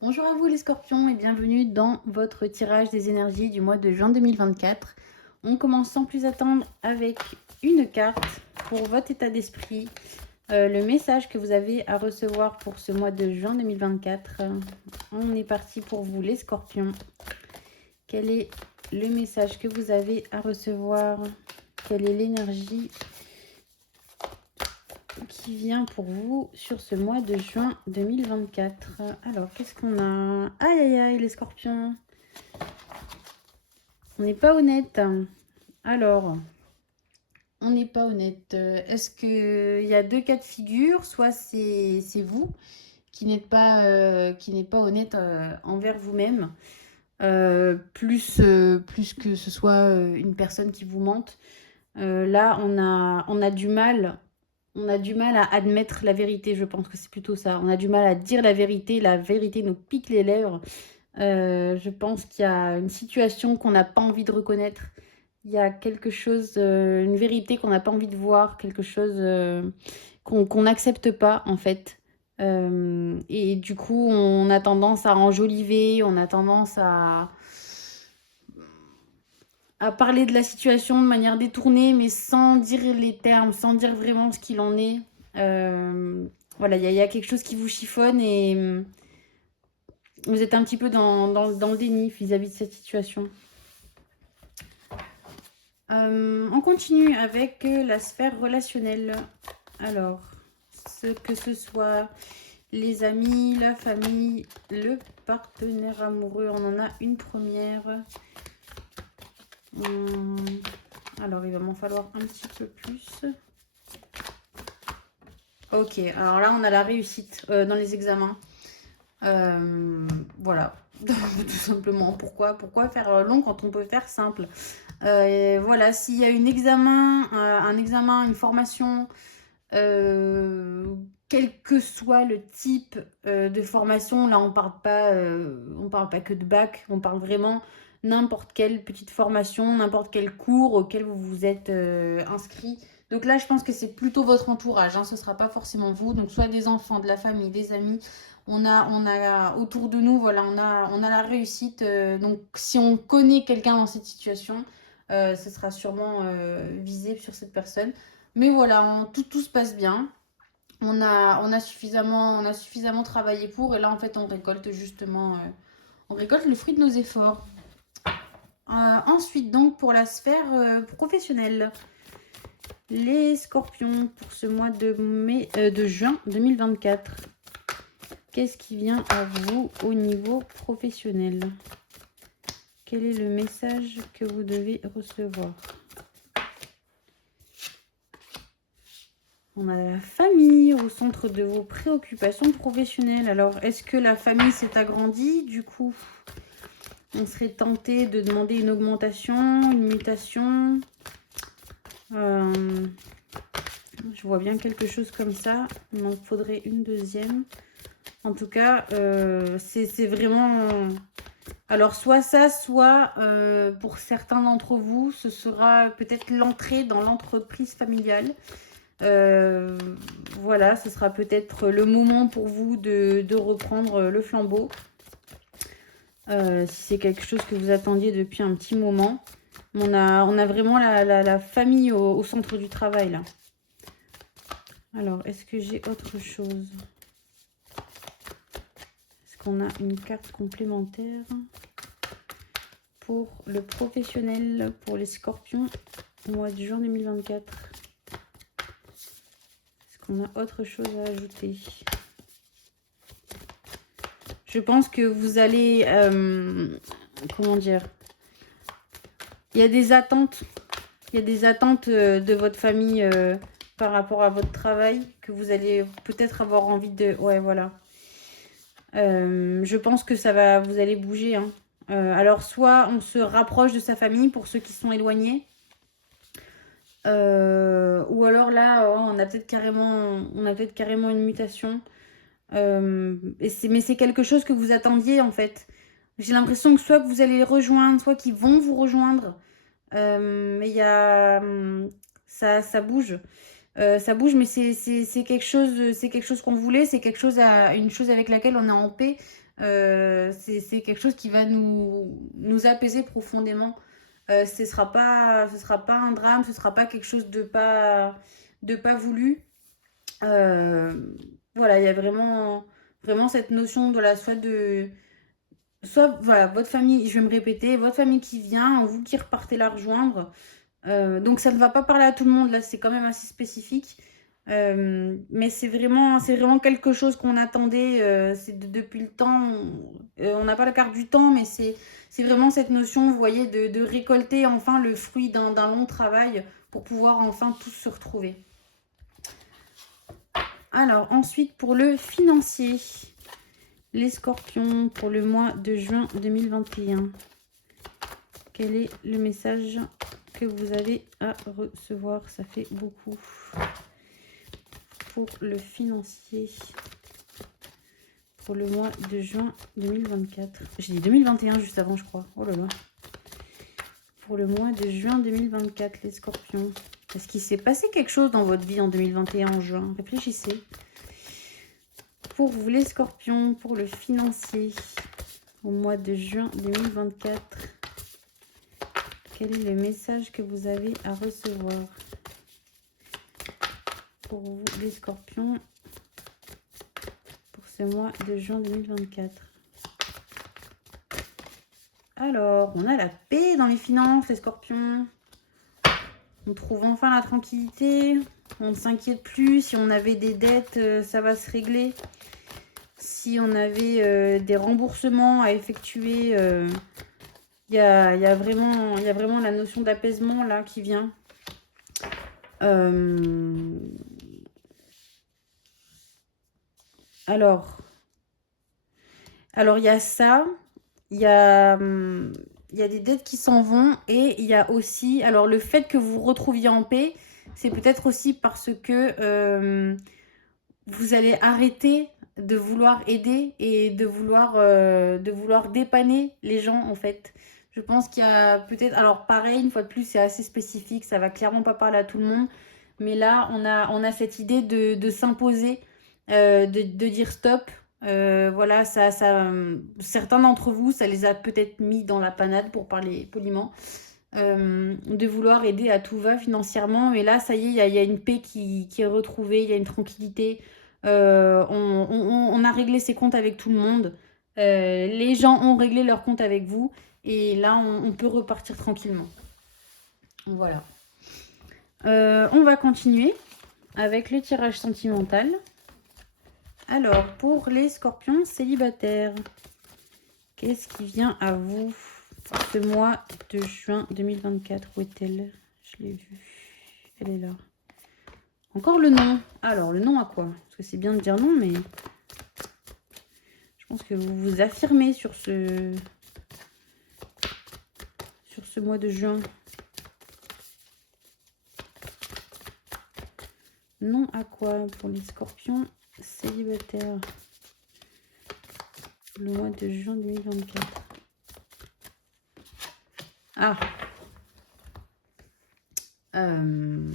Bonjour à vous les scorpions et bienvenue dans votre tirage des énergies du mois de juin 2024. On commence sans plus attendre avec une carte pour votre état d'esprit, le message que vous avez à recevoir pour ce mois de juin 2024. On est parti pour vous les scorpions. Quel est le message que vous avez à recevoir? Quelle est l'énergie qui vient pour vous sur ce mois de juin 2024? Alors, qu'est-ce qu'on a? Aïe, aïe, aïe, les scorpions. On n'est pas honnête. Alors, on n'est pas honnête. Est-ce qu'il y a deux cas de figure? Soit c'est vous qui n'êtes pas, honnête envers vous-même, plus que ce soit une personne qui vous mente. Là, on a du mal. On a du mal à admettre la vérité, je pense que c'est plutôt ça. On a du mal à dire la vérité nous pique les lèvres. Je pense qu'il y a une situation qu'on n'a pas envie de reconnaître. Il y a quelque chose, une vérité qu'on n'a pas envie de voir, quelque chose qu'on n'accepte pas en fait. Et du coup, on a tendance à enjoliver, on a tendance à parler de la situation de manière détournée, mais sans dire les termes, sans dire vraiment ce qu'il en est. Voilà, il y a quelque chose qui vous chiffonne et vous êtes un petit peu dans le déni vis-à-vis de cette situation. On continue avec la sphère relationnelle. Alors, que ce soit les amis, la famille, le partenaire amoureux, on en a une première. Alors, il va m'en falloir un petit peu plus. Ok, alors là, on a la réussite dans les examens. Voilà, tout simplement. Pourquoi faire long quand on peut faire simple? Voilà, s'il y a un examen, une formation, quel que soit le type de formation, là on parle pas que de bac, on parle vraiment n'importe quelle petite formation, n'importe quel cours auquel vous vous êtes inscrit. Donc là, je pense que c'est plutôt votre entourage, hein, ce ne sera pas forcément vous. Donc soit des enfants, de la famille, des amis. On a autour de nous, voilà, on a la réussite. Donc si on connaît quelqu'un dans cette situation, ce sera sûrement visé sur cette personne. Mais voilà, tout se passe bien. On a suffisamment travaillé pour. Et là, en fait, on récolte justement, on récolte le fruit de nos efforts. Ensuite, donc, pour la sphère professionnelle, les scorpions pour ce mois de juin 2024. Qu'est-ce qui vient à vous au niveau professionnel? Quel est le message que vous devez recevoir? On a la famille au centre de vos préoccupations professionnelles. Alors, est-ce que la famille s'est agrandie? Du coup, on serait tenté de demander une augmentation, une mutation. Je vois bien quelque chose comme ça. Il m'en faudrait une deuxième. En tout cas, c'est vraiment... Alors, soit ça, soit pour certains d'entre vous, ce sera peut-être l'entrée dans l'entreprise familiale. Voilà, ce sera peut-être le moment pour vous de reprendre le flambeau. Si c'est quelque chose que vous attendiez depuis un petit moment. On a vraiment la famille au centre du travail, là. Alors, est-ce que j'ai autre chose? Est-ce qu'on a une carte complémentaire pour le professionnel, pour les scorpions, au mois de juin 2024? Est-ce qu'on a autre chose à ajouter? Je pense que vous allez... comment dire? Il y a des attentes. Il y a des attentes de votre famille par rapport à votre travail que vous allez peut-être avoir envie de... Ouais, voilà. Je pense que vous allez bouger. Hein. Alors, soit on se rapproche de sa famille pour ceux qui sont éloignés. Ou alors là, on a peut-être carrément une mutation. Mais c'est quelque chose que vous attendiez en fait. J'ai l'impression que soit que vous allez les rejoindre, soit qu'ils vont vous rejoindre. Mais il y a... ça bouge. Ça bouge, mais c'est quelque chose qu'on voulait, c'est quelque chose une chose avec laquelle on est en paix. C'est quelque chose qui va nous apaiser profondément. Ce sera pas un drame, ce sera pas quelque chose de pas voulu. Euh, voilà, il y a vraiment cette notion de la soit voilà, votre famille, je vais me répéter, votre famille qui vient, vous qui repartez la rejoindre. Donc ça ne va pas parler à tout le monde, là c'est quand même assez spécifique. Mais c'est vraiment quelque chose qu'on attendait depuis le temps. On n'a pas la carte du temps, mais c'est vraiment cette notion, vous voyez, de récolter enfin le fruit d'un long travail pour pouvoir enfin tous se retrouver. Alors ensuite pour le financier, les scorpions pour le mois de juin 2021. Quel est le message que vous avez à recevoir? Ça fait beaucoup. Pour le financier, pour le mois de juin 2024. J'ai dit 2021 juste avant, je crois. Oh là là. Pour le mois de juin 2024, les scorpions. Est-ce qu'il s'est passé quelque chose dans votre vie en 2021 en juin? Réfléchissez. Pour vous, les scorpions, pour le financier, au mois de juin 2024, quel est le message que vous avez à recevoir? Pour vous, les scorpions, pour ce mois de juin 2024. Alors, on a la paix dans les finances, les scorpions. On trouve enfin la tranquillité. On ne s'inquiète plus. Si on avait des dettes, ça va se régler. Si on avait des remboursements à effectuer, il y a vraiment la notion d'apaisement là qui vient. Alors, il y a ça. Il y a des dettes qui s'en vont et il y a aussi, alors le fait que vous vous retrouviez en paix, c'est peut-être aussi parce que vous allez arrêter de vouloir aider et de vouloir dépanner les gens en fait. Je pense qu'il y a peut-être, alors pareil, une fois de plus, c'est assez spécifique, ça va clairement pas parler à tout le monde, mais là, on a cette idée de s'imposer, de dire stop. Voilà, certains d'entre vous, ça les a peut-être mis dans la panade pour parler poliment, de vouloir aider à tout va financièrement. Mais là, ça y est, il y a une paix qui est retrouvée, il y a une tranquillité. On a réglé ses comptes avec tout le monde. Les gens ont réglé leurs comptes avec vous. Et là, on peut repartir tranquillement. Voilà. On va continuer avec le tirage sentimental. Alors, pour les scorpions célibataires, qu'est-ce qui vient à vous pour ce mois de juin 2024? Où est-elle? Je l'ai vue. Elle est là. Encore le nom. Alors, le nom à quoi? Parce que c'est bien de dire non, mais je pense que vous vous affirmez sur ce mois de juin. Non à quoi pour les scorpions célibataires? Le mois de juin 2024. Ah. Ben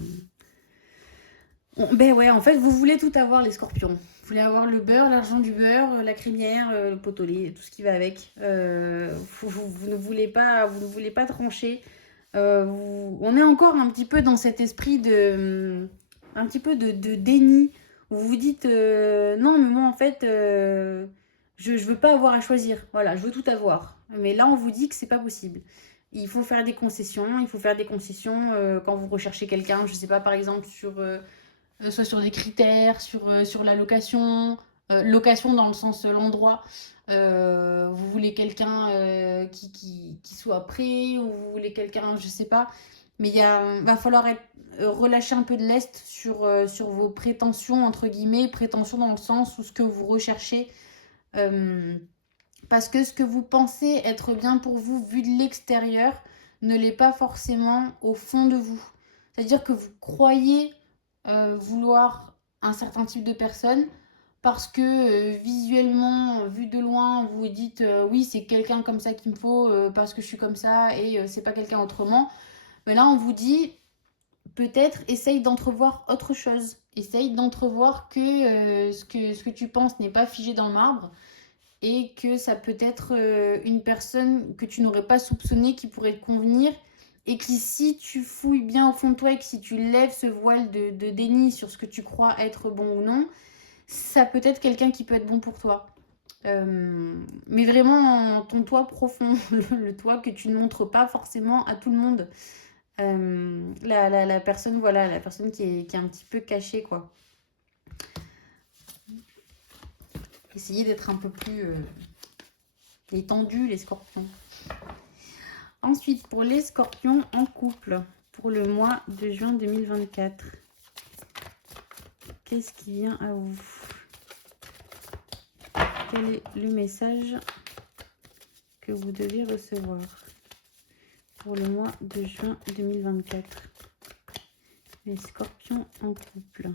ouais, en fait, vous voulez tout avoir, les scorpions. Vous voulez avoir le beurre, l'argent du beurre, la crémière, le pot au lait, tout ce qui va avec. Vous ne voulez pas trancher. On est encore un petit peu dans cet esprit un petit peu de déni. Où vous vous dites, non, mais moi, en fait, je veux pas avoir à choisir. Voilà, je veux tout avoir. Mais là, on vous dit que c'est pas possible. Il faut faire des concessions. Il faut faire des concessions quand vous recherchez quelqu'un, je sais pas, par exemple, soit sur des critères, sur la location, location dans le sens l'endroit. Vous voulez quelqu'un qui soit prêt, ou vous voulez quelqu'un, je sais pas. Mais va falloir relâcher un peu de lest sur vos prétentions, entre guillemets, prétentions dans le sens où ce que vous recherchez. Euh, Parce que ce que vous pensez être bien pour vous, vu de l'extérieur, ne l'est pas forcément au fond de vous. C'est-à-dire que vous croyez vouloir un certain type de personne parce que visuellement, vu de loin, vous vous dites oui, c'est quelqu'un comme ça qu'il me faut parce que je suis comme ça et c'est pas quelqu'un autrement. Mais là, on vous dit peut-être essaye d'entrevoir autre chose. Essaye d'entrevoir que, ce que tu penses n'est pas figé dans le marbre et que ça peut être une personne que tu n'aurais pas soupçonnée qui pourrait te convenir et qui, si tu fouilles bien au fond de toi et que si tu lèves ce voile de déni sur ce que tu crois être bon ou non, ça peut être quelqu'un qui peut être bon pour toi. Mais vraiment ton toi profond, le toi que tu ne montres pas forcément à tout le monde. La personne, voilà, la personne qui est un petit peu cachée, quoi. Essayez d'être un peu plus détendu, les scorpions. Ensuite, pour les scorpions en couple, pour le mois de juin 2024, qu'est-ce qui vient à vous? Quel est le message que vous devez recevoir pour le mois de juin 2024? Les scorpions en couple.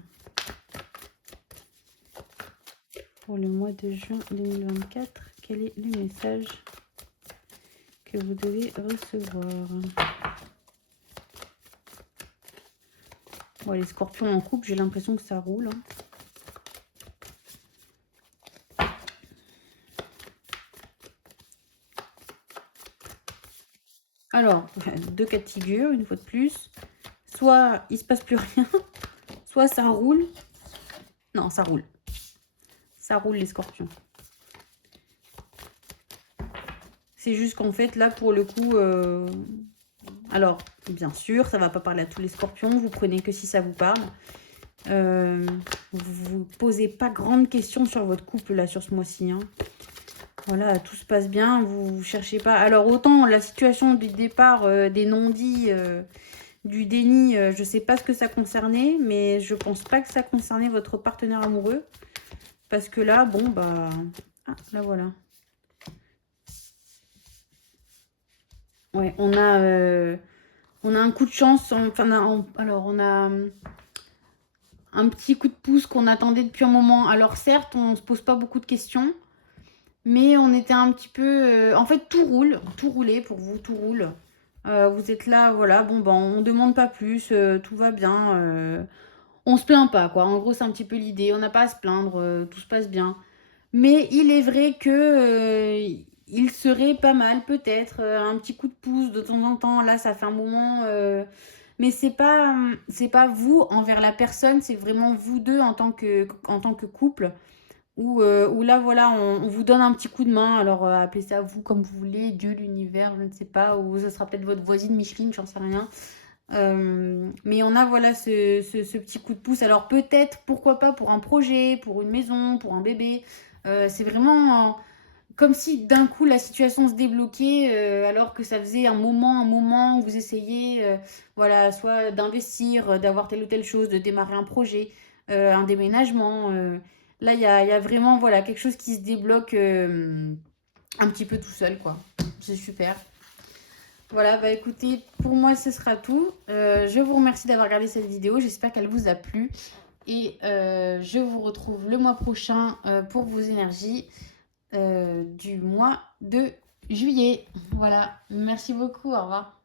Pour le mois de juin 2024, quel est le message que vous devez recevoir? Bon, les scorpions en couple, j'ai l'impression que ça roule. Alors, deux cas de figure, une fois de plus. Soit il se passe plus rien, soit ça roule. Non, ça roule. Ça roule les scorpions. C'est juste qu'en fait, là, pour le coup... Alors, bien sûr, ça va pas parler à tous les scorpions. Vous prenez que si ça vous parle. Vous posez pas grande question sur votre couple, là, sur ce mois-ci. Hein. Voilà, tout se passe bien. Vous cherchez pas... Alors, autant la situation du départ, des non-dits... du déni, je sais pas ce que ça concernait, mais je pense pas que ça concernait votre partenaire amoureux. Parce que là, bon, bah... Ah, là, voilà. Ouais, on a un coup de chance. Enfin, alors, on a un petit coup de pouce qu'on attendait depuis un moment. Alors, certes, on se pose pas beaucoup de questions. Mais on était un petit peu... En fait, tout roule. Tout roulait pour vous, tout roule. Vous êtes là, voilà. Bon, ben, on demande pas plus. Tout va bien. On se plaint pas, quoi. En gros, c'est un petit peu l'idée. On n'a pas à se plaindre, tout se passe bien. Mais il est vrai que il serait pas mal, peut-être, un petit coup de pouce de temps en temps. Là, ça fait un moment. Mais c'est pas vous envers la personne, c'est vraiment vous deux en tant que couple. Où là, voilà, on vous donne un petit coup de main. Alors, appelez ça vous comme vous voulez, Dieu, l'univers, je ne sais pas. Ou ce sera peut-être votre voisine Micheline, j'en sais rien. Mais on a voilà ce petit coup de pouce. Alors peut-être, pourquoi pas pour un projet, pour une maison, pour un bébé. C'est vraiment comme si d'un coup la situation se débloquait alors que ça faisait un moment où vous essayez voilà, soit d'investir, d'avoir telle ou telle chose, de démarrer un projet, un déménagement. Là, il y a vraiment voilà, quelque chose qui se débloque un petit peu tout seul, quoi. C'est super. Voilà, bah écoutez, pour moi ce sera tout. Je vous remercie d'avoir regardé cette vidéo, j'espère qu'elle vous a plu. Et je vous retrouve le mois prochain pour vos énergies du mois de juillet. Voilà, merci beaucoup, au revoir.